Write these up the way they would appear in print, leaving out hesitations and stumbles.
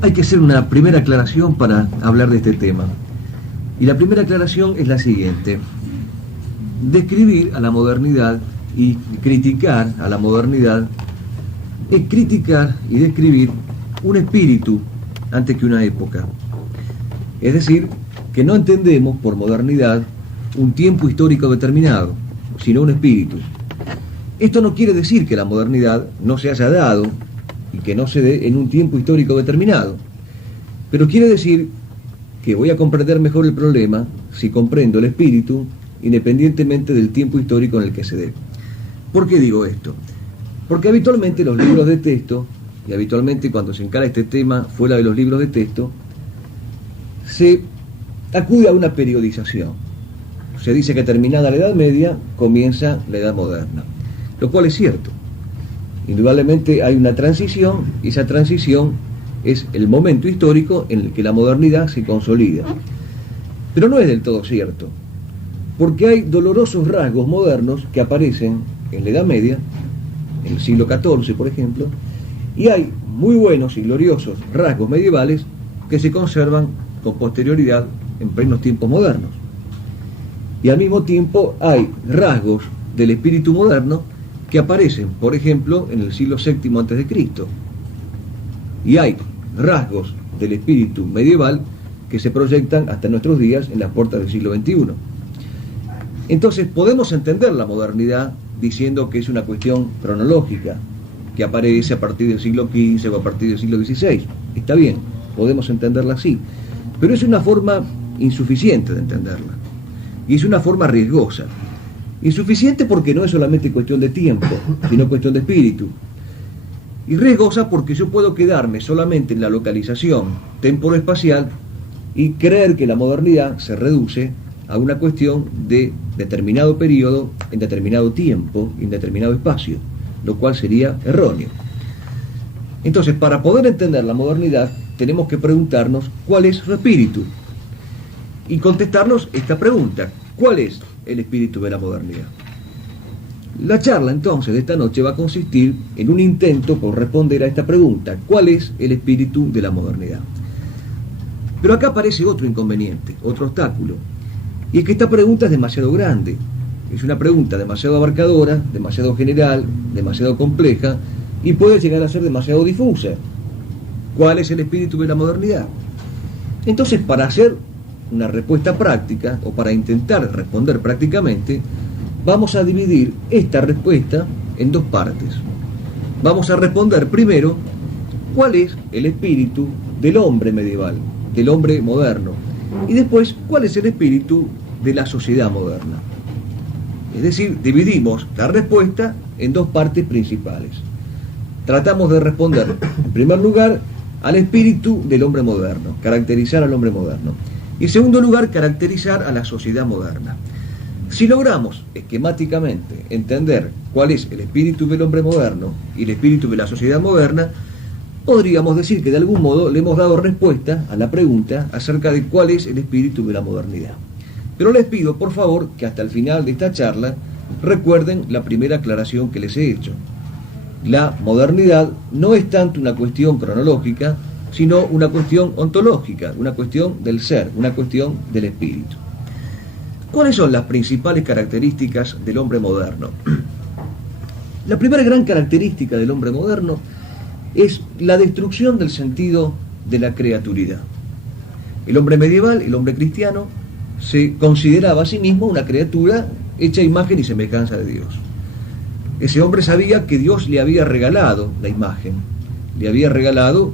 Hay que hacer una primera aclaración para hablar de este tema. Y la primera aclaración es la siguiente. Describir a la modernidad y criticar a la modernidad es criticar y describir un espíritu antes que una época. Es decir, que no entendemos por modernidad un tiempo histórico determinado, sino un espíritu. Esto no quiere decir que la modernidad no se haya dado y que no se dé en un tiempo histórico determinado, pero quiere decir que voy a comprender mejor el problema si comprendo el espíritu independientemente del tiempo histórico en el que se dé. ¿Por qué digo esto? Porque habitualmente los libros de texto, y habitualmente cuando se encara este tema fuera de los libros de texto, se acude a una periodización. Se dice que terminada la Edad Media, comienza la Edad Moderna, lo cual es cierto. Indudablemente hay una transición, y esa transición es el momento histórico en el que la modernidad se consolida. Pero no es del todo cierto, porque hay dolorosos rasgos modernos que aparecen en la Edad Media, en el siglo XIV, por ejemplo, y hay muy buenos y gloriosos rasgos medievales que se conservan con posterioridad en plenos tiempos modernos. Y al mismo tiempo hay rasgos del espíritu moderno que aparecen, por ejemplo, en el siglo VII a.C. Y hay rasgos del espíritu medieval que se proyectan hasta nuestros días en las puertas del siglo XXI. Entonces podemos entender la modernidad diciendo que es una cuestión cronológica, que aparece a partir del siglo XV o a partir del siglo XVI. Está bien, podemos entenderla así, pero es una forma insuficiente de entenderla, y es una forma riesgosa. Insuficiente porque no es solamente cuestión de tiempo, sino cuestión de espíritu. Y riesgosa porque yo puedo quedarme solamente en la localización temporoespacial y creer que la modernidad se reduce a una cuestión de determinado periodo, en determinado tiempo, en determinado espacio, lo cual sería erróneo. Entonces, para poder entender la modernidad, tenemos que preguntarnos cuál es su espíritu y contestarnos esta pregunta: ¿cuál es el espíritu de la modernidad? La charla entonces de esta noche va a consistir en un intento por responder a esta pregunta: ¿cuál es el espíritu de la modernidad? Pero acá aparece otro inconveniente, otro obstáculo, y es que esta pregunta es demasiado grande, es una pregunta demasiado abarcadora, demasiado general, demasiado compleja, y puede llegar a ser demasiado difusa. ¿Cuál es el espíritu de la modernidad? Entonces, para hacer una respuesta práctica, o para intentar responder prácticamente, vamos a dividir esta respuesta en dos partes. Vamos a responder primero cuál es el espíritu del hombre medieval, del hombre moderno, y después cuál es el espíritu de la sociedad moderna. Es decir, dividimos la respuesta en dos partes principales. Tratamos de responder, en primer lugar, al espíritu del hombre moderno, caracterizar al hombre moderno. Y en segundo lugar, caracterizar a la sociedad moderna. Si logramos esquemáticamente entender cuál es el espíritu del hombre moderno y el espíritu de la sociedad moderna, podríamos decir que de algún modo le hemos dado respuesta a la pregunta acerca de cuál es el espíritu de la modernidad. Pero les pido, por favor, que hasta el final de esta charla recuerden la primera aclaración que les he hecho. La modernidad no es tanto una cuestión cronológica, sino una cuestión ontológica, una cuestión del ser, una cuestión del espíritu. ¿Cuáles son las principales características del hombre moderno? La primera gran característica del hombre moderno es la destrucción del sentido de la creaturidad. El hombre medieval, el hombre cristiano, se consideraba a sí mismo una criatura hecha a imagen y semejanza de Dios. Ese hombre sabía que Dios le había regalado la imagen, le había regalado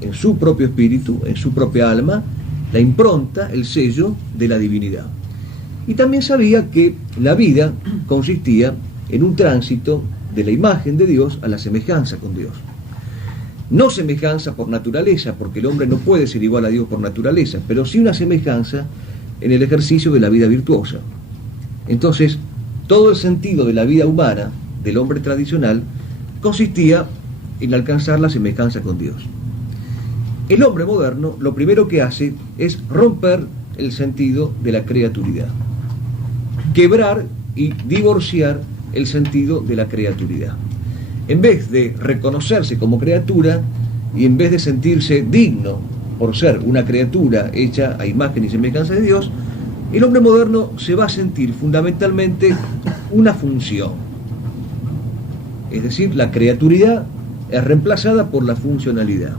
en su propio espíritu, en su propia alma, la impronta, el sello de la divinidad. Y también sabía que la vida consistía en un tránsito de la imagen de Dios a la semejanza con Dios. No semejanza por naturaleza, porque el hombre no puede ser igual a Dios por naturaleza, pero sí una semejanza en el ejercicio de la vida virtuosa. Entonces, todo el sentido de la vida humana, del hombre tradicional, consistía en alcanzar la semejanza con Dios. El hombre moderno lo primero que hace es romper el sentido de la creaturidad, quebrar y divorciar el sentido de la creaturidad. en vez de reconocerse como criatura y en vez de sentirse digno por ser una criatura hecha a imagen y semejanza de Dios, el hombre moderno se va a sentir fundamentalmente una función. Es decir, la criaturidad es reemplazada por la funcionalidad.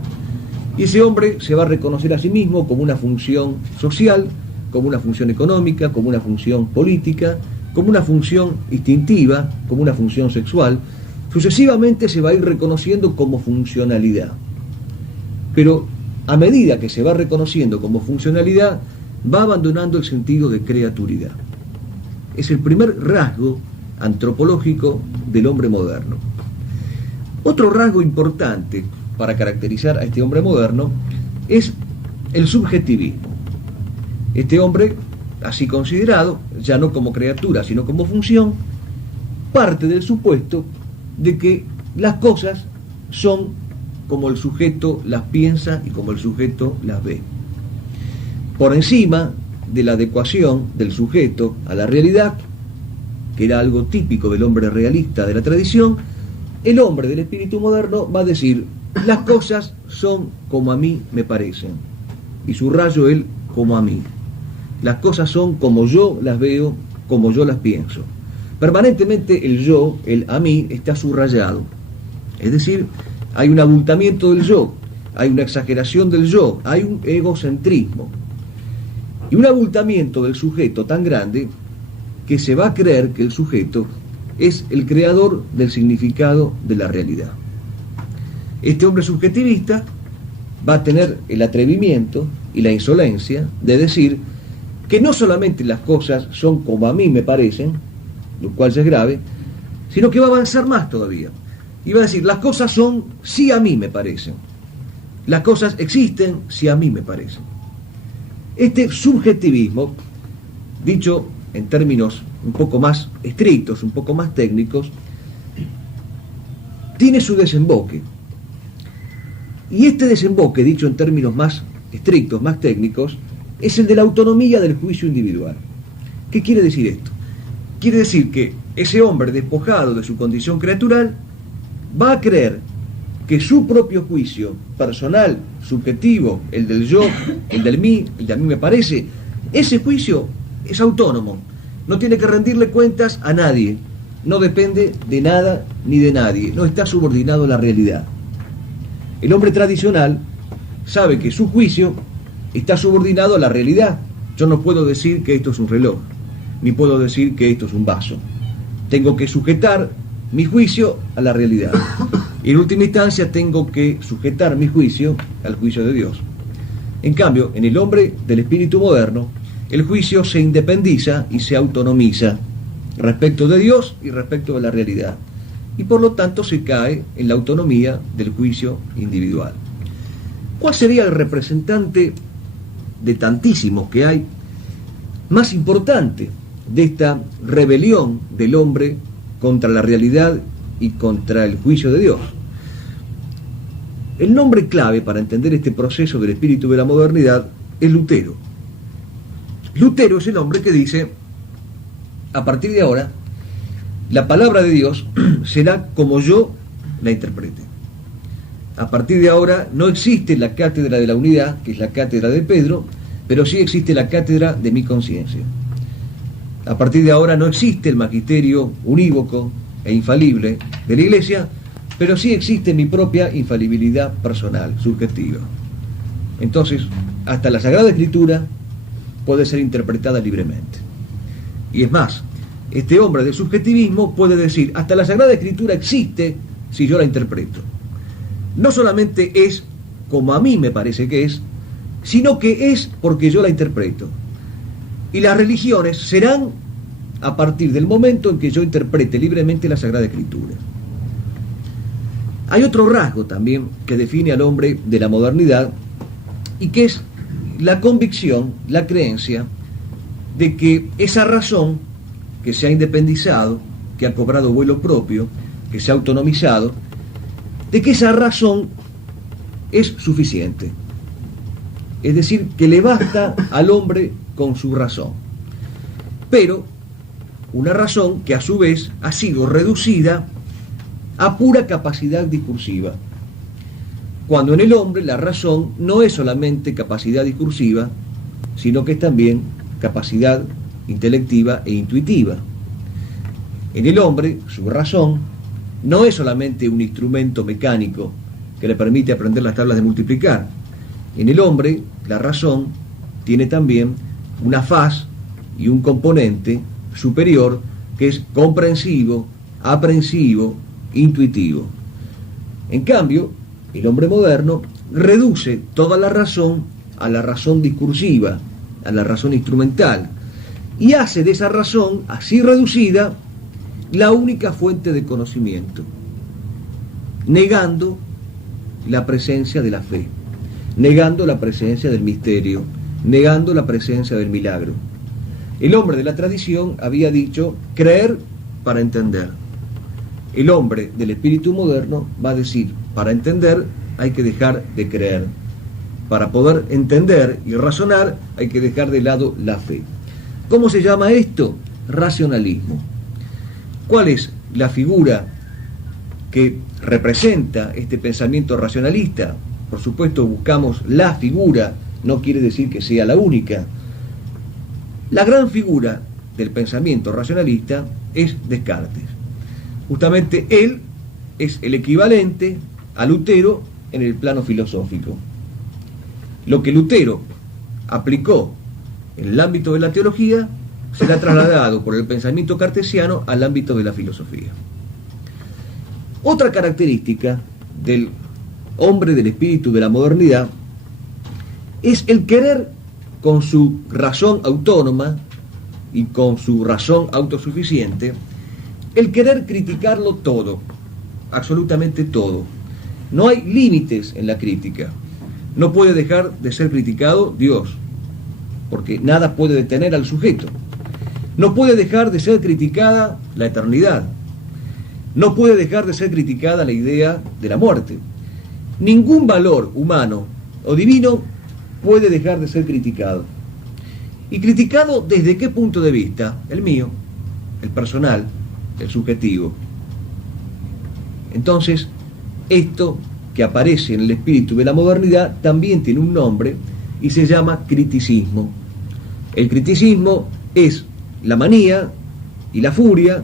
Y ese hombre se va a reconocer a sí mismo como una función social, como una función económica, como una función política, como una función instintiva, como una función sexual. Sucesivamente se va a ir reconociendo como funcionalidad. Pero a medida que se va reconociendo como funcionalidad, va abandonando el sentido de criaturidad. Es el primer rasgo antropológico del hombre moderno. Otro rasgo importante para caracterizar a este hombre moderno es el subjetivismo. Este hombre, así considerado, ya no como criatura, sino como función, parte del supuesto de que las cosas son como el sujeto las piensa y como el sujeto las ve. Por encima de la adecuación del sujeto a la realidad, que era algo típico del hombre realista de la tradición, el hombre del espíritu moderno va a decir: las cosas son como a mí me parecen. Y subrayo el como a mí. Las cosas son como yo las veo, como yo las pienso. Permanentemente el yo, el a mí, está subrayado. Es decir, hay un abultamiento del yo, hay una exageración del yo, hay un egocentrismo. Y un abultamiento del sujeto tan grande que se va a creer que el sujeto es el creador del significado de la realidad. Este hombre subjetivista va a tener el atrevimiento y la insolencia de decir que no solamente las cosas son como a mí me parecen, lo cual ya es grave, sino que va a avanzar más todavía. Y va a decir: las cosas son si a mí me parecen. Las cosas existen si a mí me parecen. Este subjetivismo, dicho en términos un poco más estrictos, un poco más técnicos, tiene su desemboque. Y este desemboque, dicho en términos más estrictos, más técnicos, es el de la autonomía del juicio individual. ¿Qué quiere decir esto? Quiere decir que ese hombre despojado de su condición criatural va a creer que su propio juicio personal, subjetivo, el del yo, el del mí, el de a mí me parece, ese juicio es autónomo, no tiene que rendirle cuentas a nadie, no depende de nada ni de nadie, no está subordinado a la realidad. El hombre tradicional sabe que su juicio está subordinado a la realidad. Yo no puedo decir que esto es un reloj, ni puedo decir que esto es un vaso. Tengo que sujetar mi juicio a la realidad. Y en última instancia tengo que sujetar mi juicio al juicio de Dios. En cambio, en el hombre del espíritu moderno, el juicio se independiza y se autonomiza respecto de Dios y respecto de la realidad. Y por lo tanto se cae en la autonomía del juicio individual. ¿Cuál sería el representante de tantísimos que hay más importante de esta rebelión del hombre contra la realidad y contra el juicio de Dios? El nombre clave para entender este proceso del espíritu de la modernidad es Lutero. Lutero es el hombre que dice: a partir de ahora, la palabra de Dios será como yo la interprete. A partir de ahora no existe la cátedra de la unidad, que es la cátedra de Pedro, pero sí existe la cátedra de mi conciencia. A partir de ahora no existe el magisterio unívoco e infalible de la Iglesia, pero sí existe mi propia infalibilidad personal, subjetiva. Entonces, hasta la Sagrada Escritura puede ser interpretada libremente. Y es más, este hombre del subjetivismo puede decir: hasta la Sagrada Escritura existe si yo la interpreto. No solamente es como a mí me parece que es, sino que es porque yo la interpreto. Y las religiones serán a partir del momento en que yo interprete libremente la Sagrada Escritura. Hay otro rasgo también que define al hombre de la modernidad, y que es la convicción, la creencia de que esa razón que se ha independizado, que ha cobrado vuelo propio, que se ha autonomizado, de que esa razón es suficiente. Es decir, que le basta al hombre con su razón. Pero una razón que a su vez ha sido reducida a pura capacidad discursiva, cuando en el hombre la razón no es solamente capacidad discursiva, sino que es también capacidad intelectiva e intuitiva. En el hombre, su razón no es solamente un instrumento mecánico que le permite aprender las tablas de multiplicar. En el hombre, la razón tiene también una faz y un componente superior que es comprensivo, aprensivo, intuitivo. En cambio, el hombre moderno reduce toda la razón a la razón discursiva, a la razón instrumental, y hace de esa razón, así reducida, la única fuente de conocimiento, negando la presencia de la fe, negando la presencia del misterio, negando la presencia del milagro. El hombre de la tradición había dicho creer para entender. El hombre del espíritu moderno va a decir, para entender hay que dejar de creer. Para poder entender y razonar hay que dejar de lado la fe. ¿Cómo se llama esto? Racionalismo. ¿Cuál es la figura que representa este pensamiento racionalista? Por supuesto, buscamos la figura, no quiere decir que sea la única. La gran figura del pensamiento racionalista es Descartes. Justamente él es el equivalente a Lutero en el plano filosófico. Lo que Lutero aplicó en el ámbito de la teología será trasladado por el pensamiento cartesiano al ámbito de la filosofía. Otra característica del hombre del espíritu de la modernidad es el querer, con su razón autónoma y con su razón autosuficiente, el querer criticarlo todo, absolutamente todo. No hay límites en la crítica. No puede dejar de ser criticado Dios, porque nada puede detener al sujeto. No puede dejar de ser criticada la eternidad. No puede dejar de ser criticada la idea de la muerte. Ningún valor humano o divino puede dejar de ser criticado. ¿Y criticado desde qué punto de vista? El mío, el personal, el subjetivo. Entonces, esto que aparece en el espíritu de la modernidad también tiene un nombre y se llama criticismo. El criticismo es la manía y la furia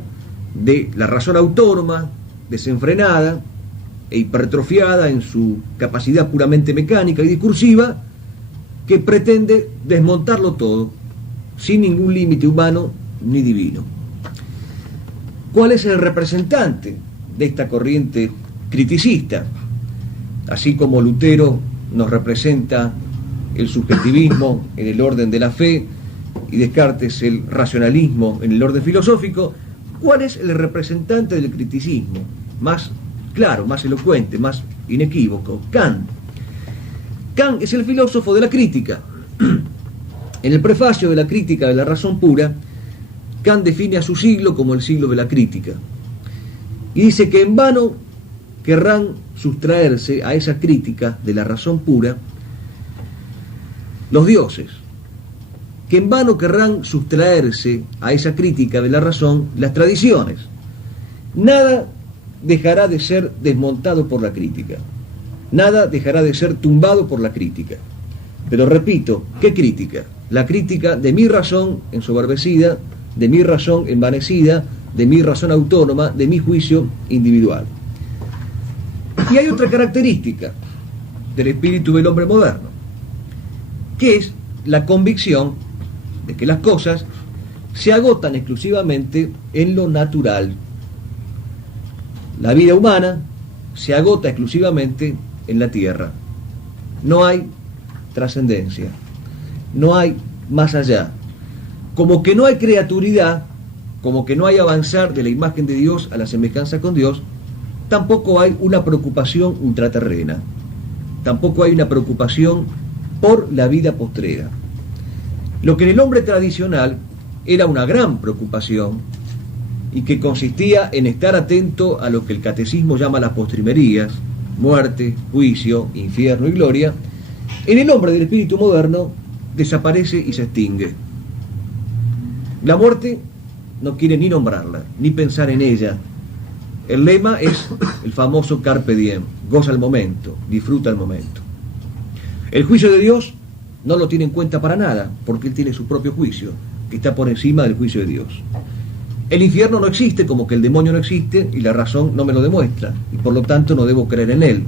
de la razón autónoma, desenfrenada e hipertrofiada en su capacidad puramente mecánica y discursiva, que pretende desmontarlo todo, sin ningún límite humano ni divino. ¿Cuál es el representante de esta corriente criticista? Así como Lutero nos representa el subjetivismo en el orden de la fe y Descartes el racionalismo en el orden filosófico, ¿cuál es el representante del criticismo? Más claro, más elocuente, más inequívoco, Kant. Kant es el filósofo de la crítica. En el prefacio de la Crítica de la Razón Pura, Kant define a su siglo como el siglo de la crítica. Y dice que en vano querrán sustraerse a esa crítica de la razón pura los dioses, que en vano querrán sustraerse a esa crítica de la razón las tradiciones. Nada dejará de ser desmontado por la crítica. Nada dejará de ser tumbado por la crítica. Pero repito, ¿qué crítica? La crítica de mi razón ensoberbecida, de mi razón envanecida, de mi razón autónoma, de mi juicio individual. Y hay otra característica del espíritu del hombre moderno, que es la convicción de que las cosas se agotan exclusivamente en lo natural. La vida humana se agota exclusivamente en la tierra. No hay trascendencia, no hay más allá. Como que no hay creaturidad, como que no hay avanzar de la imagen de Dios a la semejanza con Dios, tampoco hay una preocupación ultraterrena, tampoco hay una preocupación por la vida postrera. Lo que en el hombre tradicional era una gran preocupación y que consistía en estar atento a lo que el catecismo llama las postrimerías, muerte, juicio, infierno y gloria, en el hombre del espíritu moderno desaparece y se extingue. La muerte no quiere ni nombrarla, ni pensar en ella, El lema es el famoso Carpe Diem, goza el momento, disfruta el momento. El juicio de Dios no lo tiene en cuenta para nada, porque Él tiene su propio juicio, que está por encima del juicio de Dios. El infierno no existe, como que el demonio no existe, y la razón no me lo demuestra, y por lo tanto no debo creer en Él.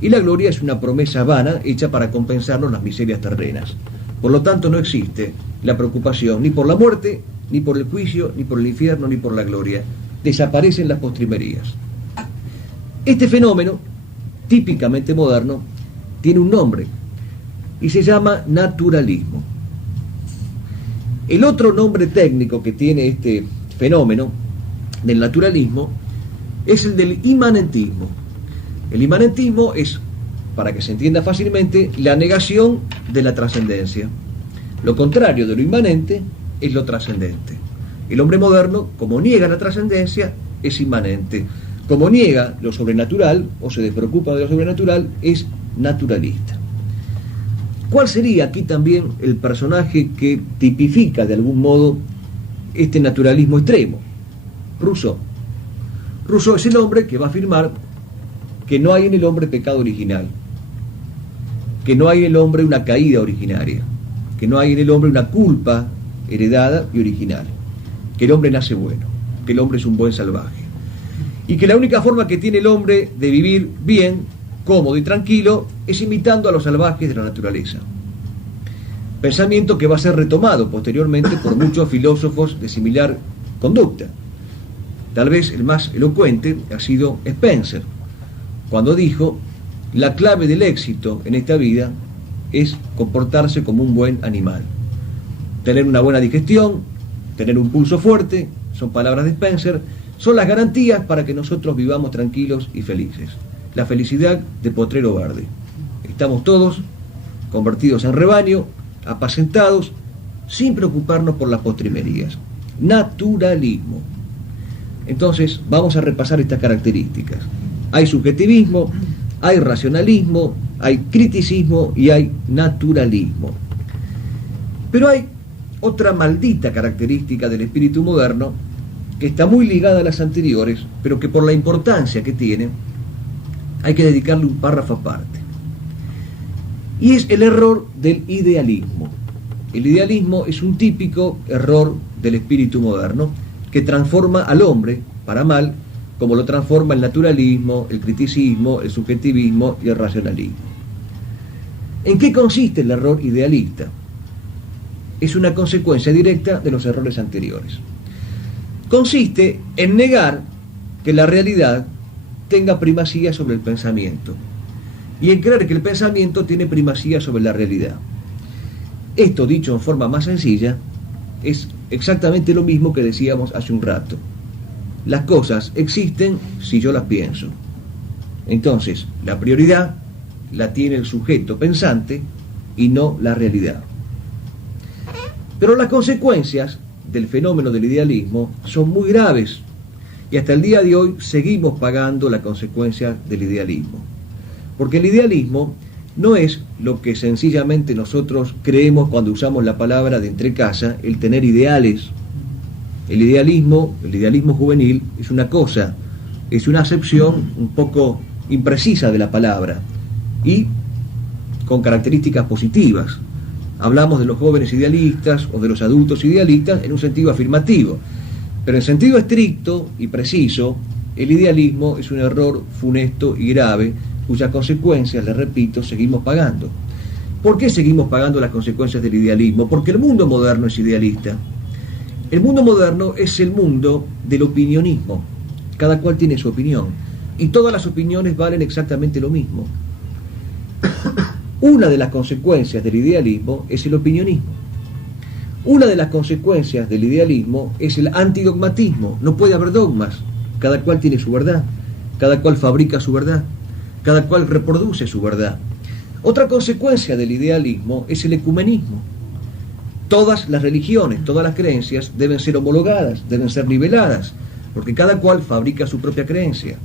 Y la gloria es una promesa vana hecha para compensarnos las miserias terrenas. Por lo tanto no existe la preocupación ni por la muerte, ni por el juicio, ni por el infierno, ni por la gloria. Desaparecen las postrimerías. Este fenómeno, típicamente moderno, tiene un nombre y se llama naturalismo. El otro nombre técnico que tiene este fenómeno del naturalismo es el del inmanentismo. El inmanentismo es, para que se entienda fácilmente, la negación de la trascendencia. Lo contrario de lo inmanente es lo trascendente. El hombre moderno, como niega la trascendencia, es inmanente. Como niega lo sobrenatural o se despreocupa de lo sobrenatural, es naturalista. ¿Cuál sería aquí también el personaje que tipifica de algún modo este naturalismo extremo? Rousseau. Rousseau es el hombre que va a afirmar que no hay en el hombre pecado original, que no hay en el hombre una caída originaria, que no hay en el hombre una culpa heredada y original, que el hombre nace bueno, que el hombre es un buen salvaje, y que la única forma que tiene el hombre de vivir bien, cómodo y tranquilo es imitando a los salvajes de la naturaleza. Pensamiento que va a ser retomado posteriormente por muchos filósofos de similar conducta. Tal vez el más elocuente ha sido Spencer, cuando dijo: la clave del éxito en esta vida es comportarse como un buen animal. Tener una buena digestión, tener un pulso fuerte, son palabras de Spencer, son las garantías para que nosotros vivamos tranquilos y felices. La felicidad de potrero verde. Estamos todos convertidos en rebaño, apacentados, sin preocuparnos por las postrimerías. Naturalismo. Entonces, vamos a repasar estas características. Hay subjetivismo, hay racionalismo, hay criticismo y hay naturalismo. Pero hay otra maldita característica del espíritu moderno que está muy ligada a las anteriores, pero que por la importancia que tiene hay que dedicarle un párrafo aparte. Y es el error del idealismo. El idealismo es un típico error del espíritu moderno que transforma al hombre para mal, como lo transforma el naturalismo, el criticismo, el subjetivismo y el racionalismo. ¿En qué consiste el error idealista? Es una consecuencia directa de los errores anteriores. Consiste en negar que la realidad tenga primacía sobre el pensamiento y en creer que el pensamiento tiene primacía sobre la realidad. Esto, dicho en forma más sencilla, es exactamente lo mismo que decíamos hace un rato. Las cosas existen si yo las pienso. Entonces, la prioridad la tiene el sujeto pensante y no la realidad. Pero las consecuencias del fenómeno del idealismo son muy graves y hasta el día de hoy seguimos pagando la consecuencia del idealismo. Porque el idealismo no es lo que sencillamente nosotros creemos cuando usamos la palabra de entrecasa, el tener ideales. El idealismo juvenil es una cosa, es una acepción un poco imprecisa de la palabra y con características positivas. Hablamos de los jóvenes idealistas o de los adultos idealistas en un sentido afirmativo, pero en sentido estricto y preciso, el idealismo es un error funesto y grave cuyas consecuencias, les repito, seguimos pagando. ¿Por qué seguimos pagando las consecuencias del idealismo? Porque el mundo moderno es idealista. El mundo moderno es el mundo del opinionismo. Cada cual tiene su opinión y todas las opiniones valen exactamente lo mismo. Una de las consecuencias del idealismo es el opinionismo. Una de las consecuencias del idealismo es el antidogmatismo. No puede haber dogmas. Cada cual tiene su verdad. Cada cual fabrica su verdad. Cada cual reproduce su verdad. Otra consecuencia del idealismo es el ecumenismo. Todas las religiones, todas las creencias deben ser homologadas, deben ser niveladas, porque cada cual fabrica su propia creencia,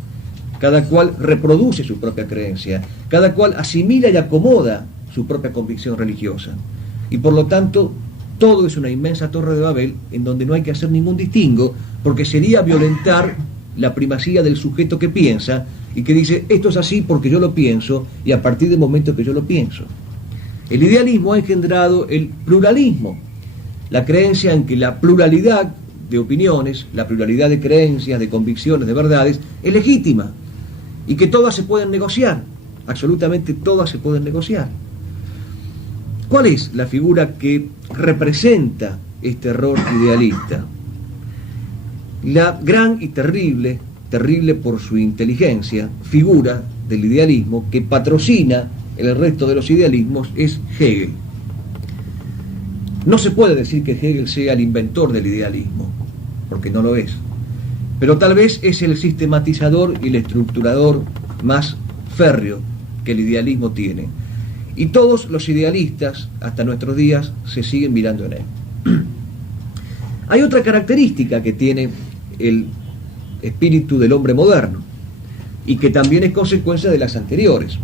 cada cual reproduce su propia creencia, cada cual asimila y acomoda su propia convicción religiosa. Y por lo tanto, todo es una inmensa torre de Babel en donde no hay que hacer ningún distingo, porque sería violentar la primacía del sujeto que piensa y que dice, esto es así porque yo lo pienso y a partir del momento que yo lo pienso. El idealismo ha engendrado el pluralismo, la creencia en que la pluralidad de opiniones, la pluralidad de creencias, de convicciones, de verdades, es legítima y que todas se pueden negociar, absolutamente todas se pueden negociar. ¿Cuál es la figura que representa este error idealista? La gran y terrible por su inteligencia, figura del idealismo que patrocina el resto de los idealismos es Hegel. No se puede decir que Hegel sea el inventor del idealismo, porque no lo es, pero tal vez es el sistematizador y el estructurador más férreo que el idealismo tiene. Y todos los idealistas, hasta nuestros días, se siguen mirando en él. Hay otra característica que tiene el espíritu del hombre moderno, y que también es consecuencia de las anteriores.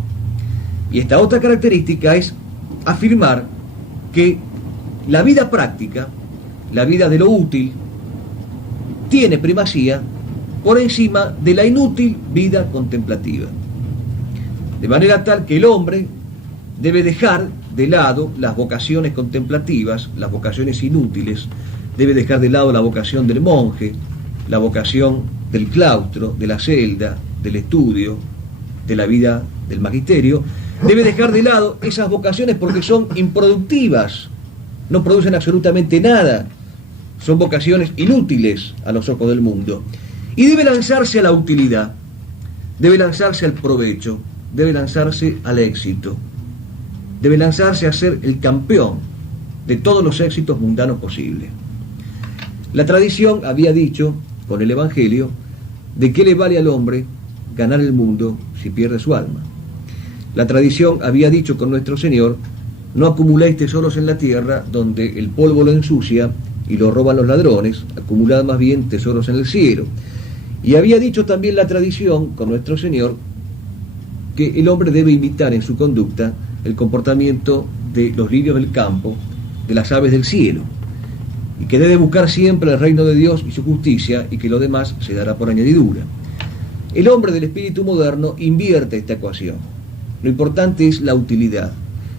Y esta otra característica es afirmar que la vida práctica, la vida de lo útil, tiene primacía por encima de la inútil vida contemplativa. De manera tal que el hombre debe dejar de lado las vocaciones contemplativas, las vocaciones inútiles, debe dejar de lado la vocación del monje, la vocación del claustro, de la celda, del estudio, de la vida del magisterio, debe dejar de lado esas vocaciones porque son improductivas, no producen absolutamente nada, son vocaciones inútiles a los ojos del mundo, y debe lanzarse a la utilidad, debe lanzarse al provecho, debe lanzarse al éxito, debe lanzarse a ser el campeón de todos los éxitos mundanos posibles. La tradición había dicho, con el Evangelio, de qué le vale al hombre ganar el mundo si pierde su alma. La tradición había dicho con nuestro Señor, no acumuléis tesoros en la tierra donde el polvo lo ensucia y lo roban los ladrones, acumulad más bien tesoros en el cielo. Y había dicho también la tradición con nuestro Señor que el hombre debe imitar en su conducta el comportamiento de los lirios del campo, de las aves del cielo, y que debe buscar siempre el reino de Dios y su justicia, y que lo demás se dará por añadidura. El hombre del espíritu moderno invierte esta ecuación. Lo importante es la utilidad,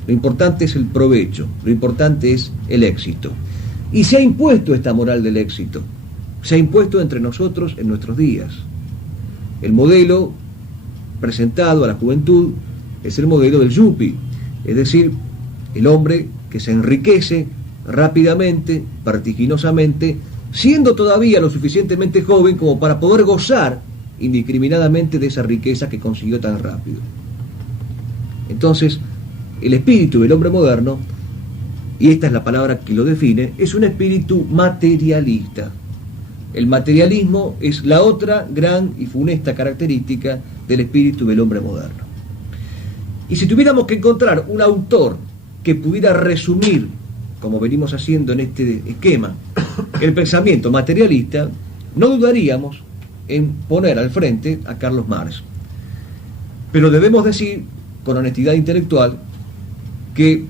lo importante es el provecho, lo importante es el éxito. Y se ha impuesto esta moral del éxito, se ha impuesto entre nosotros en nuestros días. El modelo presentado a la juventud es el modelo del yuppie, es decir, el hombre que se enriquece rápidamente, vertiginosamente, siendo todavía lo suficientemente joven como para poder gozar indiscriminadamente de esa riqueza que consiguió tan rápido. Entonces, el espíritu del hombre moderno, y esta es la palabra que lo define, es un espíritu materialista. El materialismo es la otra gran y funesta característica del espíritu del hombre moderno. Y si tuviéramos que encontrar un autor que pudiera resumir, como venimos haciendo en este esquema, el pensamiento materialista, no dudaríamos en poner al frente a Carlos Marx. Pero debemos decir, con honestidad intelectual, que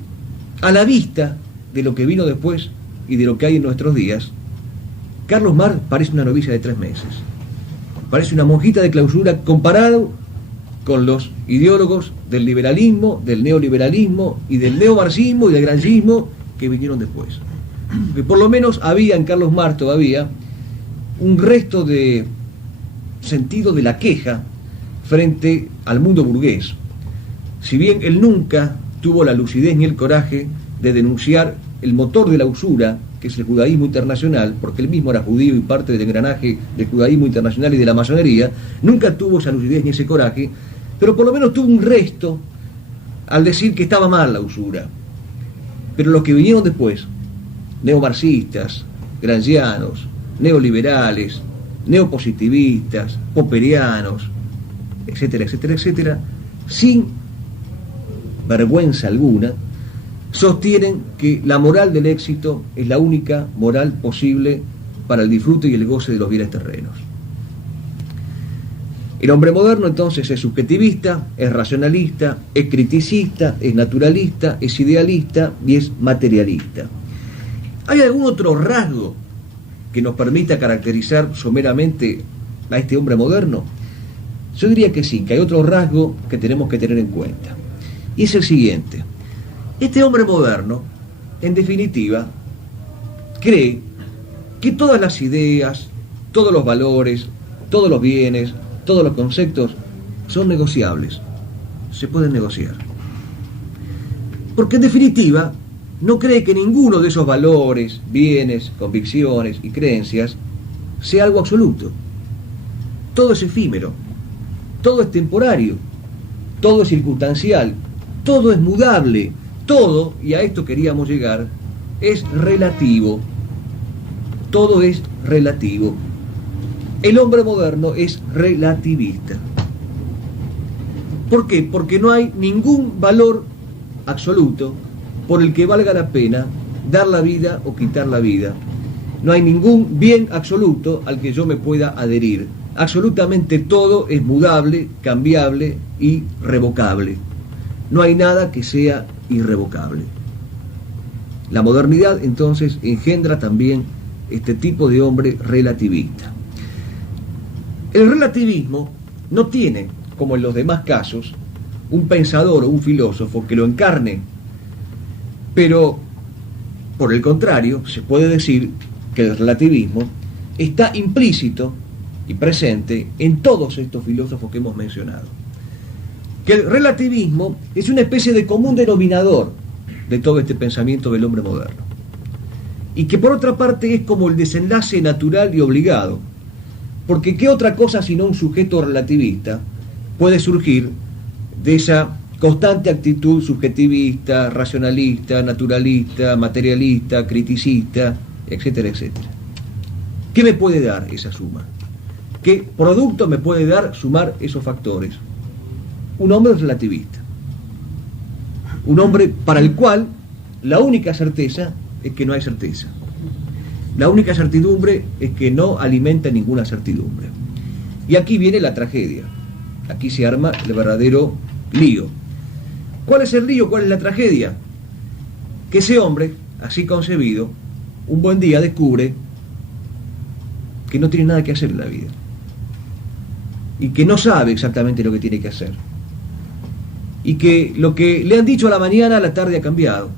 a la vista de lo que vino después y de lo que hay en nuestros días, Carlos Marx parece una novicia de 3 meses. Parece una monjita de clausura comparado con los ideólogos del liberalismo, del neoliberalismo y del neomarxismo y del granjismo que vinieron después. Que por lo menos había en Carlos Marx todavía un resto de sentido de la queja frente al mundo burgués. Si bien él nunca tuvo la lucidez ni el coraje de denunciar el motor de la usura, que es el judaísmo internacional, porque él mismo era judío y parte del engranaje del judaísmo internacional y de la masonería, nunca tuvo esa lucidez ni ese coraje, pero por lo menos tuvo un resto al decir que estaba mal la usura. Pero los que vinieron después, neomarxistas, gramscianos, neoliberales, neopositivistas, popperianos, etcétera, etcétera, etcétera, sin vergüenza alguna, sostienen que la moral del éxito es la única moral posible para el disfrute y el goce de los bienes terrenos. El hombre moderno entonces es subjetivista, es racionalista, es criticista, es naturalista, es idealista y es materialista. ¿Hay algún otro rasgo que nos permita caracterizar someramente a este hombre moderno? Yo diría que sí, que hay otro rasgo que tenemos que tener en cuenta. Y es el siguiente. Este hombre moderno, en definitiva, cree que todas las ideas, todos los valores, todos los bienes, todos los conceptos son negociables. Se pueden negociar. Porque en definitiva, no cree que ninguno de esos valores, bienes, convicciones y creencias sea algo absoluto. Todo es efímero, todo es temporario, todo es circunstancial, todo es mudable, todo, y a esto queríamos llegar, es relativo. Todo es relativo. El hombre moderno es relativista. ¿Por qué? Porque no hay ningún valor absoluto por el que valga la pena dar la vida o quitar la vida. No hay ningún bien absoluto al que yo me pueda adherir. Absolutamente todo es mudable, cambiable y revocable. No hay nada que sea irrevocable. La modernidad entonces engendra también este tipo de hombre relativista. El relativismo no tiene, como en los demás casos, un pensador o un filósofo que lo encarne, pero por el contrario se puede decir que el relativismo está implícito y presente en todos estos filósofos que hemos mencionado. Que el relativismo es una especie de común denominador de todo este pensamiento del hombre moderno. Y que por otra parte es como el desenlace natural y obligado, porque ¿qué otra cosa sino un sujeto relativista puede surgir de esa constante actitud subjetivista, racionalista, naturalista, materialista, criticista, etcétera, etcétera? ¿Qué me puede dar esa suma? ¿Qué producto me puede dar sumar esos factores? Un hombre relativista. Un hombre para el cual la única certeza es que no hay certeza. La única certidumbre es que no alimenta ninguna certidumbre. Y aquí viene la tragedia. Aquí se arma el verdadero lío. ¿Cuál es el lío? ¿Cuál es la tragedia? Que ese hombre, así concebido, un buen día descubre que no tiene nada que hacer en la vida. Y que no sabe exactamente lo que tiene que hacer. Y que lo que le han dicho a la mañana, a la tarde ha cambiado.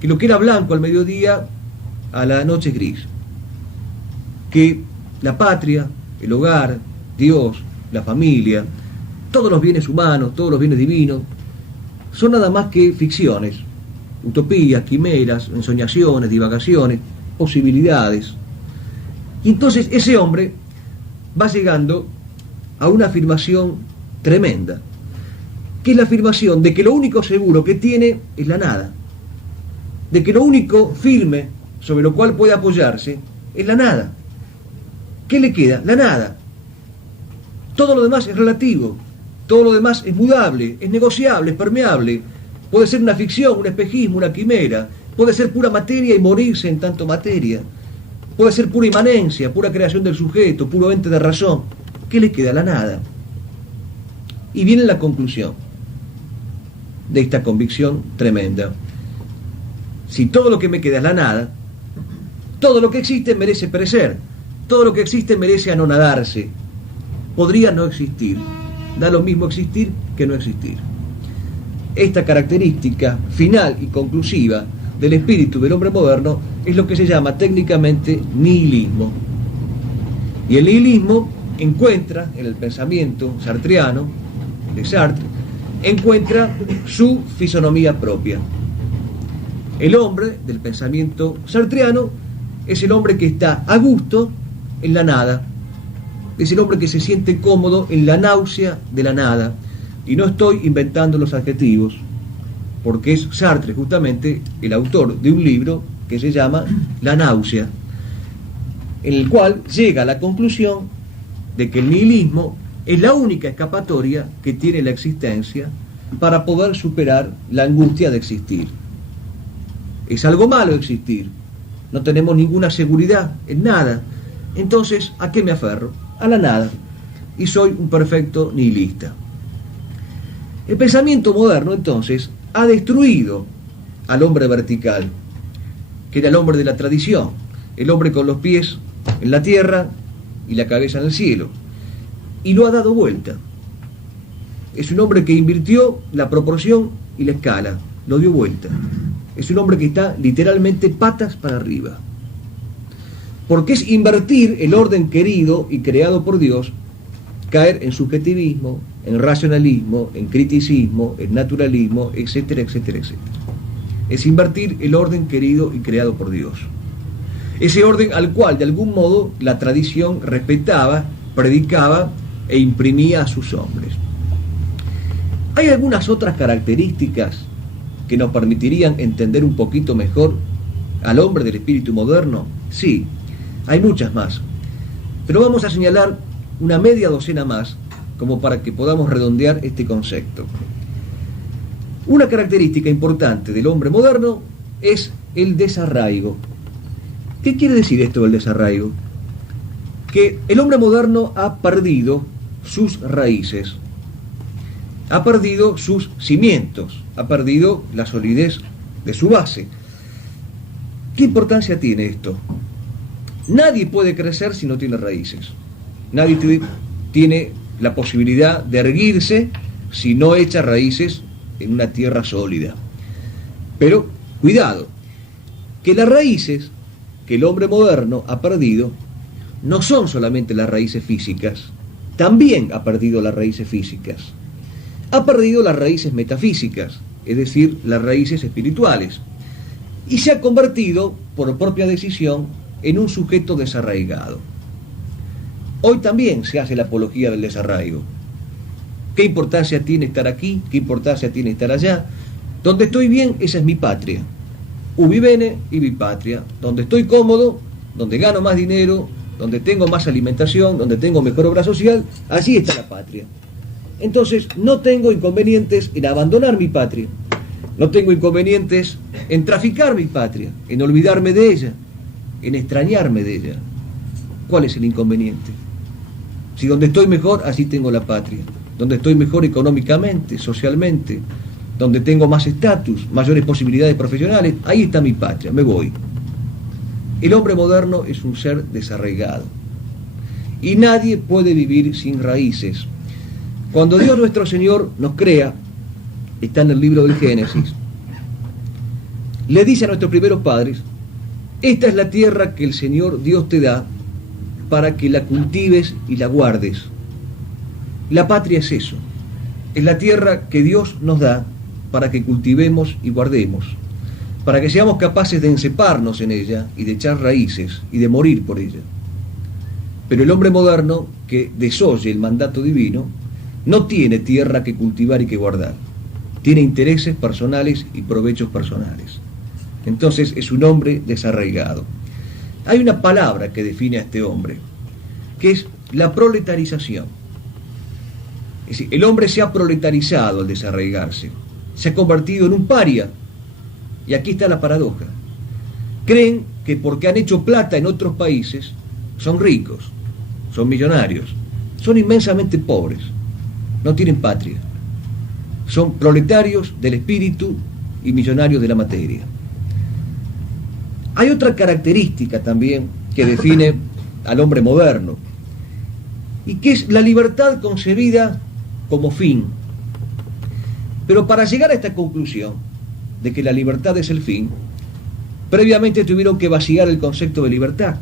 Que lo que era blanco al mediodía, a la noche es gris. Que la patria, el hogar, Dios, la familia, todos los bienes humanos, todos los bienes divinos, son nada más que ficciones, utopías, quimeras, ensoñaciones, divagaciones, posibilidades. Y entonces ese hombre va llegando a una afirmación tremenda, que es la afirmación de que lo único seguro que tiene es la nada, de que lo único firme sobre lo cual puede apoyarse es la nada. ¿Qué le queda? La nada. Todo lo demás es relativo, todo lo demás es mudable, es negociable, es permeable. Puede ser una ficción, un espejismo, una quimera, puede ser pura materia y morirse en tanto materia, puede ser pura inmanencia, pura creación del sujeto, puro ente de razón. ¿Qué le queda? La nada. Y viene la conclusión de esta convicción tremenda. Si todo lo que me queda es la nada, todo lo que existe merece perecer, todo lo que existe merece anonadarse, podría no existir, da lo mismo existir que no existir. Esta característica final y conclusiva del espíritu del hombre moderno es lo que se llama técnicamente nihilismo. Y el nihilismo encuentra en el pensamiento sartreano, de Sartre, encuentra su fisonomía propia. El hombre del pensamiento sartreano es el hombre que está a gusto en la nada, es el hombre que se siente cómodo en la náusea de la nada. Y no estoy inventando los adjetivos, porque es Sartre justamente el autor de un libro que se llama La náusea, en el cual llega a la conclusión de que el nihilismo es la única escapatoria que tiene la existencia para poder superar la angustia de existir. Es algo malo existir, no tenemos ninguna seguridad en nada, entonces ¿a qué me aferro? A la nada, y soy un perfecto nihilista. El pensamiento moderno entonces ha destruido al hombre vertical, que era el hombre de la tradición, el hombre con los pies en la tierra y la cabeza en el cielo, y lo ha dado vuelta. Es un hombre que invirtió la proporción y la escala, lo dio vuelta. Es un hombre que está literalmente patas para arriba. Porque es invertir el orden querido y creado por Dios, caer en subjetivismo, en racionalismo, en criticismo, en naturalismo, etcétera, etcétera, etcétera. Es invertir el orden querido y creado por Dios. Ese orden al cual, de algún modo, la tradición respetaba, predicaba e imprimía a sus hombres. Hay algunas otras características que nos permitirían entender un poquito mejor al hombre del espíritu moderno. Sí, hay muchas más, pero vamos a señalar una media docena más como para que podamos redondear este concepto. Una característica importante del hombre moderno es el desarraigo. ¿Qué quiere decir esto del desarraigo? Que el hombre moderno ha perdido sus raíces, ha perdido sus cimientos, ha perdido la solidez de su base. ¿Qué importancia tiene esto? Nadie puede crecer si no tiene raíces. Nadie tiene la posibilidad de erguirse si no echa raíces en una tierra sólida. Pero, cuidado, que las raíces que el hombre moderno ha perdido no son solamente las raíces físicas, también ha perdido las raíces físicas. Ha perdido las raíces metafísicas, es decir, las raíces espirituales, y se ha convertido, por propia decisión, en un sujeto desarraigado. Hoy también se hace la apología del desarraigo. ¿Qué importancia tiene estar aquí? ¿Qué importancia tiene estar allá? Donde estoy bien, esa es mi patria. Ubi bene, ibi patria. Donde estoy cómodo, donde gano más dinero, donde tengo más alimentación, donde tengo mejor obra social, allí está la patria. Entonces, no tengo inconvenientes en abandonar mi patria. No tengo inconvenientes en traficar mi patria, en olvidarme de ella, en extrañarme de ella. ¿Cuál es el inconveniente? Si donde estoy mejor, así tengo la patria. Donde estoy mejor económicamente, socialmente, donde tengo más estatus, mayores posibilidades profesionales, ahí está mi patria, me voy. El hombre moderno es un ser desarraigado. Y nadie puede vivir sin raíces. Cuando Dios nuestro Señor nos crea, está en el libro del Génesis, le dice a nuestros primeros padres: esta es la tierra que el Señor Dios te da para que la cultives y la guardes. La patria es eso, es la tierra que Dios nos da para que cultivemos y guardemos, para que seamos capaces de enceparnos en ella y de echar raíces y de morir por ella. Pero el hombre moderno, que desoye el mandato divino, no tiene tierra que cultivar y que guardar. Tiene intereses personales y provechos personales. Entonces es un hombre desarraigado. Hay una palabra que define a este hombre, que es la proletarización. Es decir, el hombre se ha proletarizado al desarraigarse. Se ha convertido en un paria. Y aquí está la paradoja. Creen que porque han hecho plata en otros países, son ricos, son millonarios, son inmensamente pobres, no tienen patria. Son proletarios del espíritu y millonarios de la materia. Hay otra característica también que define al hombre moderno, y que es la libertad concebida como fin. Pero para llegar a esta conclusión de que la libertad es el fin, previamente tuvieron que vaciar el concepto de libertad.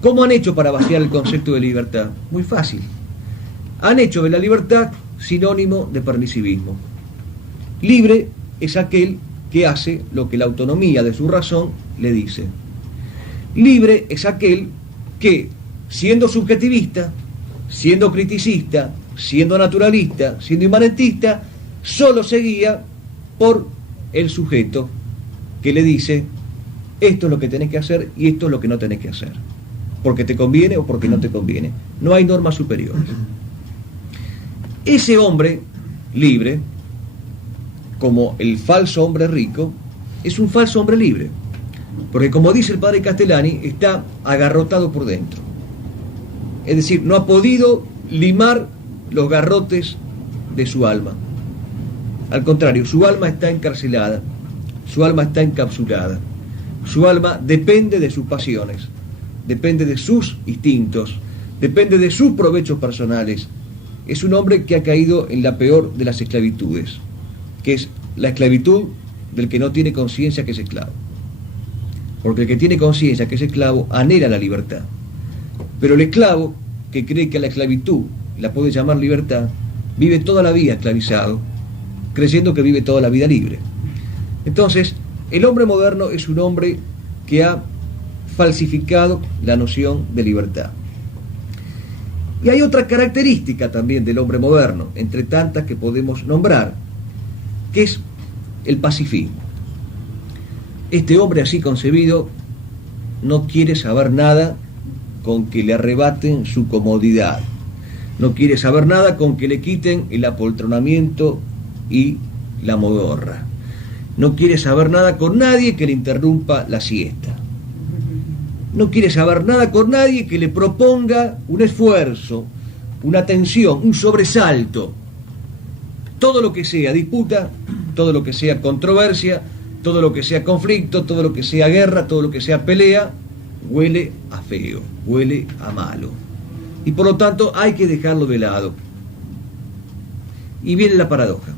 ¿Cómo han hecho para vaciar el concepto de libertad? Muy fácil. Han hecho de la libertad sinónimo de permisivismo. Libre es aquel que hace lo que la autonomía de su razón le dice. Libre es aquel que, siendo subjetivista, siendo criticista, siendo naturalista, siendo inmanentista, solo se guía por el sujeto que le dice: esto es lo que tenés que hacer y esto es lo que no tenés que hacer, porque te conviene o porque no te conviene. No hay normas superiores. Ese hombre libre, como el falso hombre rico, es un falso hombre libre, porque, como dice el padre Castellani, está agarrotado por dentro. Es decir, no ha podido limar los garrotes de su alma. Al contrario, su alma está encarcelada, su alma está encapsulada, su alma depende de sus pasiones, depende de sus instintos, depende de sus provechos personales, es un hombre que ha caído en la peor de las esclavitudes, que es la esclavitud del que no tiene conciencia que es esclavo. Porque el que tiene conciencia que es esclavo anhela la libertad. Pero el esclavo, que cree que la esclavitud la puede llamar libertad, vive toda la vida esclavizado, creyendo que vive toda la vida libre. Entonces, el hombre moderno es un hombre que ha falsificado la noción de libertad. Y hay otra característica también del hombre moderno, entre tantas que podemos nombrar, que es el pacifismo. Este hombre así concebido no quiere saber nada con que le arrebaten su comodidad, no quiere saber nada con que le quiten el apoltronamiento y la modorra, no quiere saber nada con nadie que le interrumpa la siesta, no quiere saber nada con nadie que le proponga un esfuerzo, una tensión, un sobresalto. Todo lo que sea disputa, todo lo que sea controversia, todo lo que sea conflicto, todo lo que sea guerra, todo lo que sea pelea, huele a feo, huele a malo. Y por lo tanto hay que dejarlo de lado. Y viene la paradoja.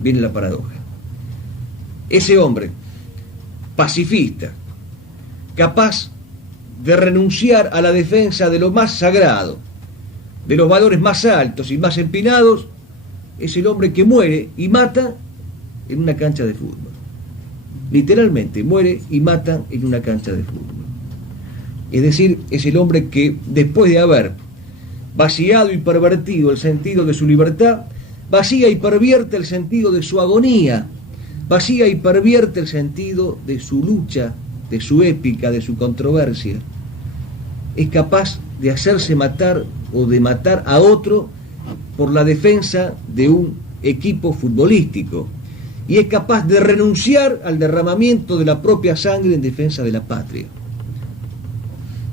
Viene la paradoja. Ese hombre pacifista, capaz de renunciar a la defensa de lo más sagrado, de los valores más altos y más empinados, es el hombre que muere y mata en una cancha de fútbol. Literalmente, muere y mata en una cancha de fútbol. Es decir, es el hombre que, después de haber vaciado y pervertido el sentido de su libertad, vacía y pervierte el sentido de su agonía, vacía y pervierte el sentido de su lucha, de su épica, de su controversia. Es capaz de hacerse matar o de matar a otro por la defensa de un equipo futbolístico, y es capaz de renunciar al derramamiento de la propia sangre en defensa de la patria.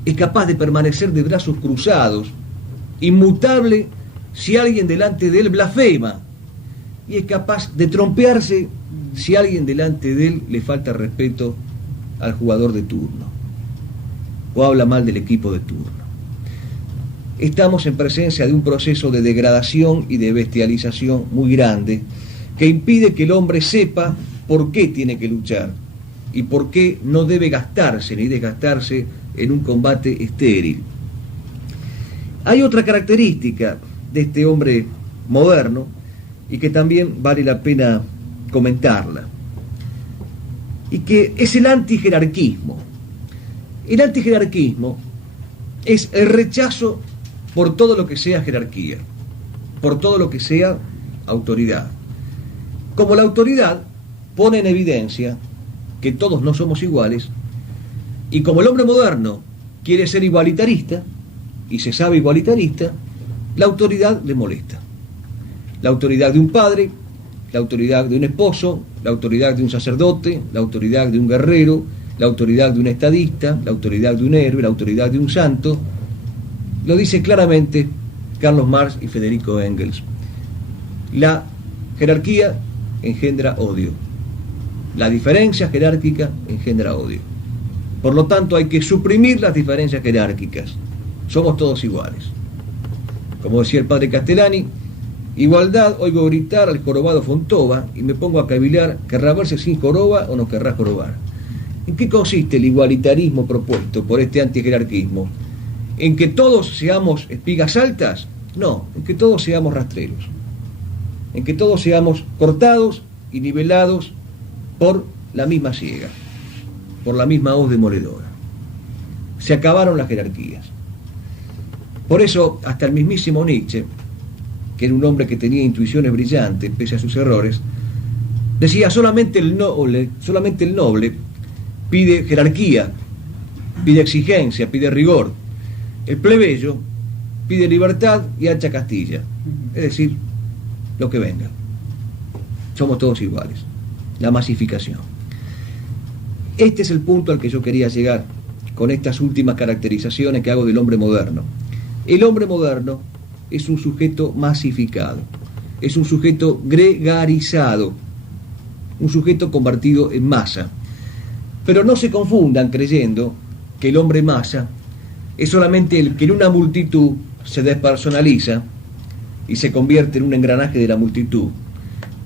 Es capaz de permanecer de brazos cruzados, inmutable si alguien delante de él blasfema, y es capaz de trompearse si alguien delante de él le falta respeto al jugador de turno o habla mal del equipo de turno. Estamos en presencia de un proceso de degradación y de bestialización muy grande que impide que el hombre sepa por qué tiene que luchar y por qué no debe gastarse ni desgastarse en un combate estéril. Hay otra característica de este hombre moderno y que también vale la pena comentarla, y que es el antijerarquismo. El antijerarquismo es el rechazo por todo lo que sea jerarquía, por todo lo que sea autoridad. Como la autoridad pone en evidencia que todos no somos iguales, y como el hombre moderno quiere ser igualitarista, y se sabe igualitarista, la autoridad le molesta. La autoridad de un padre, la autoridad de un esposo, la autoridad de un sacerdote, la autoridad de un guerrero, la autoridad de un estadista, la autoridad de un héroe, la autoridad de un santo. Lo dice claramente Carlos Marx y Federico Engels. La jerarquía engendra odio. La diferencia jerárquica engendra odio. Por lo tanto, hay que suprimir las diferencias jerárquicas. Somos todos iguales. Como decía el padre Castellani, igualdad, oigo gritar al jorobado Fontova y me pongo a cavilar, ¿querrá verse sin joroba o no querrá jorobar? ¿En qué consiste el igualitarismo propuesto por este antijerarquismo? ¿En que todos seamos espigas altas? No, en que todos seamos rastreros. En que todos seamos cortados y nivelados por la misma siega, por la misma hoz demoledora. Se acabaron las jerarquías. Por eso, hasta el mismísimo Nietzsche, que era un hombre que tenía intuiciones brillantes, pese a sus errores, decía, solamente el noble pide jerarquía, pide exigencia, pide rigor. El plebeyo pide libertad y ancha Castilla, es decir, lo que venga. Somos todos iguales. La masificación. Este es el punto al que yo quería llegar con estas últimas caracterizaciones que hago del hombre moderno. El hombre moderno es un sujeto masificado, es un sujeto gregarizado, un sujeto convertido en masa. Pero no se confundan creyendo que el hombre masa es solamente el que en una multitud se despersonaliza y se convierte en un engranaje de la multitud.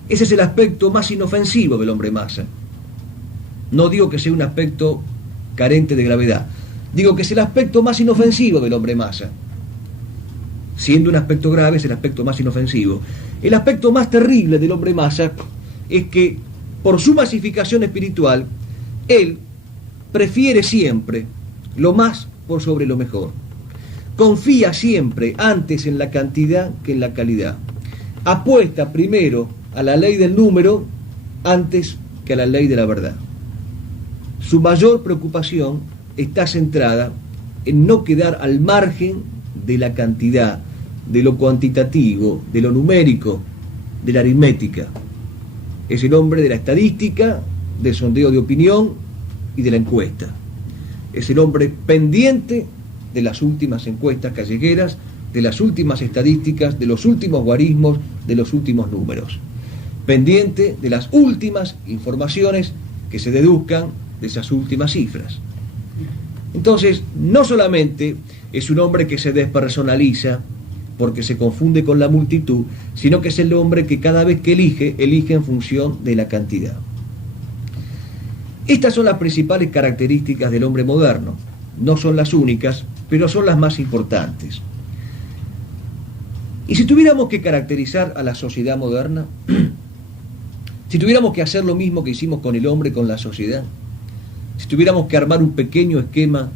Ese es el aspecto más inofensivo del hombre masa. No digo que sea un aspecto carente de gravedad, digo que es el aspecto más inofensivo del hombre masa. Siendo un aspecto grave, es el aspecto más inofensivo. El aspecto más terrible del hombre masa es que, por su masificación espiritual, él prefiere siempre lo más por sobre lo mejor. Confía siempre antes en la cantidad que en la calidad. Apuesta primero a la ley del número antes que a la ley de la verdad. Su mayor preocupación está centrada en no quedar al margen de la cantidad, de lo cuantitativo, de lo numérico, de la aritmética. Es el hombre de la estadística, del sondeo de opinión y de la encuesta. Es el hombre pendiente de las últimas encuestas callejeras, de las últimas estadísticas, de los últimos guarismos, de los últimos números. Pendiente de las últimas informaciones que se deduzcan de esas últimas cifras. Entonces, no solamente es un hombre que se despersonaliza porque se confunde con la multitud, sino que es el hombre que cada vez que elige en función de la cantidad. Estas son las principales características del hombre moderno. No son las únicas, pero son las más importantes. Y si tuviéramos que caracterizar a la sociedad moderna, si tuviéramos que hacer lo mismo que hicimos con el hombre, con la sociedad, si tuviéramos que armar un pequeño esquema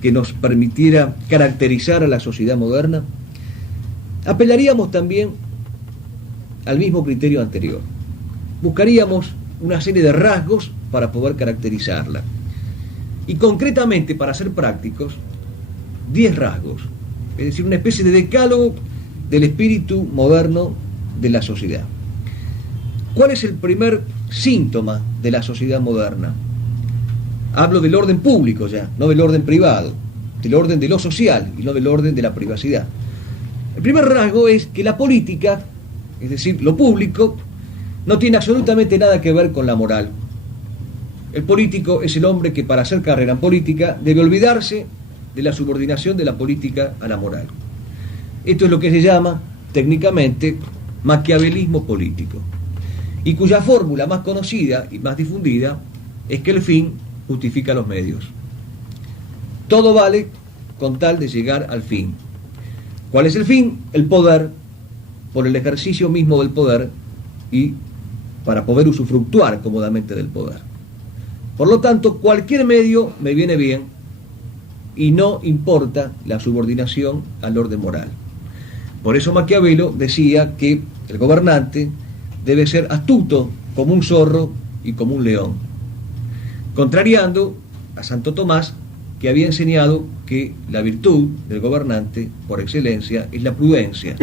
que nos permitiera caracterizar a la sociedad moderna, apelaríamos también al mismo criterio anterior. Buscaríamos una serie de rasgos para poder caracterizarla. Y concretamente, para ser prácticos, 10 rasgos. Es decir, una especie de decálogo del espíritu moderno de la sociedad. ¿Cuál es el primer síntoma de la sociedad moderna? Hablo del orden público ya, no del orden privado, del orden de lo social y no del orden de la privacidad. El primer rasgo es que la política, es decir, lo público, no tiene absolutamente nada que ver con la moral. El político es el hombre que para hacer carrera en política debe olvidarse de la subordinación de la política a la moral. Esto es lo que se llama técnicamente maquiavelismo político, y cuya fórmula más conocida y más difundida es que el fin justifica los medios. Todo vale con tal de llegar al fin. ¿Cuál es el fin? El poder, por el ejercicio mismo del poder y para poder usufructuar cómodamente del poder. Por lo tanto, cualquier medio me viene bien y no importa la subordinación al orden moral. Por eso Maquiavelo decía que el gobernante debe ser astuto como un zorro y como un león, contrariando a Santo Tomás, que había enseñado que la virtud del gobernante por excelencia es la prudencia,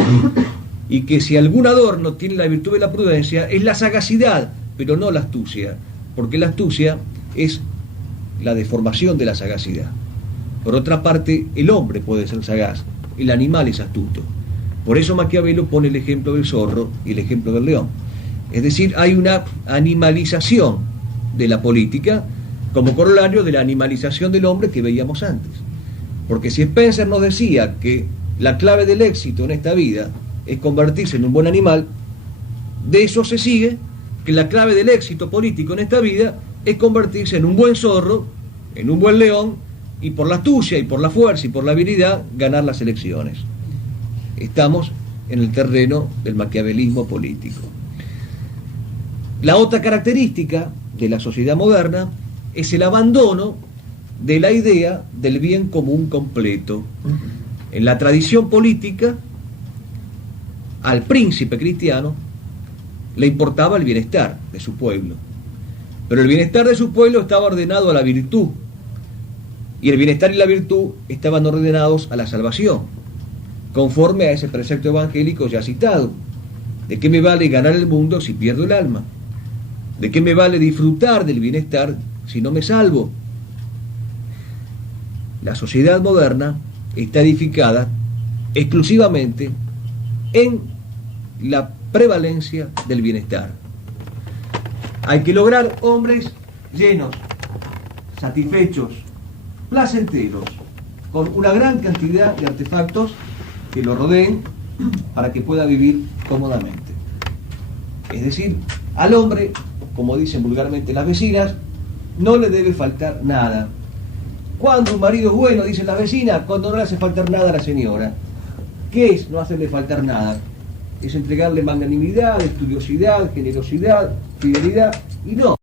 y que si algún adorno tiene la virtud de la prudencia es la sagacidad, pero no la astucia, porque la astucia es la deformación de la sagacidad. Por otra parte, el hombre puede ser sagaz, el animal es astuto. Por eso Maquiavelo pone el ejemplo del zorro y el ejemplo del león. Es decir, hay una animalización de la política como corolario de la animalización del hombre que veíamos antes. Porque si Spencer nos decía que la clave del éxito en esta vida es convertirse en un buen animal, de eso se sigue que la clave del éxito político en esta vida es convertirse en un buen zorro, en un buen león, y por la astucia y por la fuerza y por la habilidad ganar las elecciones. Estamos en el terreno del maquiavelismo político. La otra característica de la sociedad moderna es el abandono de la idea del bien común completo. En la tradición política, al príncipe cristiano le importaba el bienestar de su pueblo, pero el bienestar de su pueblo estaba ordenado a la virtud, y el bienestar y la virtud estaban ordenados a la salvación, conforme a ese precepto evangélico ya citado. ¿De qué me vale ganar el mundo si pierdo el alma? ¿De qué me vale disfrutar del bienestar si no me salvo? La sociedad moderna está edificada exclusivamente en la prevalencia del bienestar. Hay que lograr hombres llenos, satisfechos, placenteros, con una gran cantidad de artefactos que lo rodeen para que pueda vivir cómodamente. Es decir, al hombre, como dicen vulgarmente las vecinas, no le debe faltar nada. Cuando un marido es bueno, dicen las vecinas, cuando no le hace faltar nada a la señora. ¿Qué es no hacerle faltar nada? Es entregarle magnanimidad, estudiosidad, generosidad, fidelidad, y no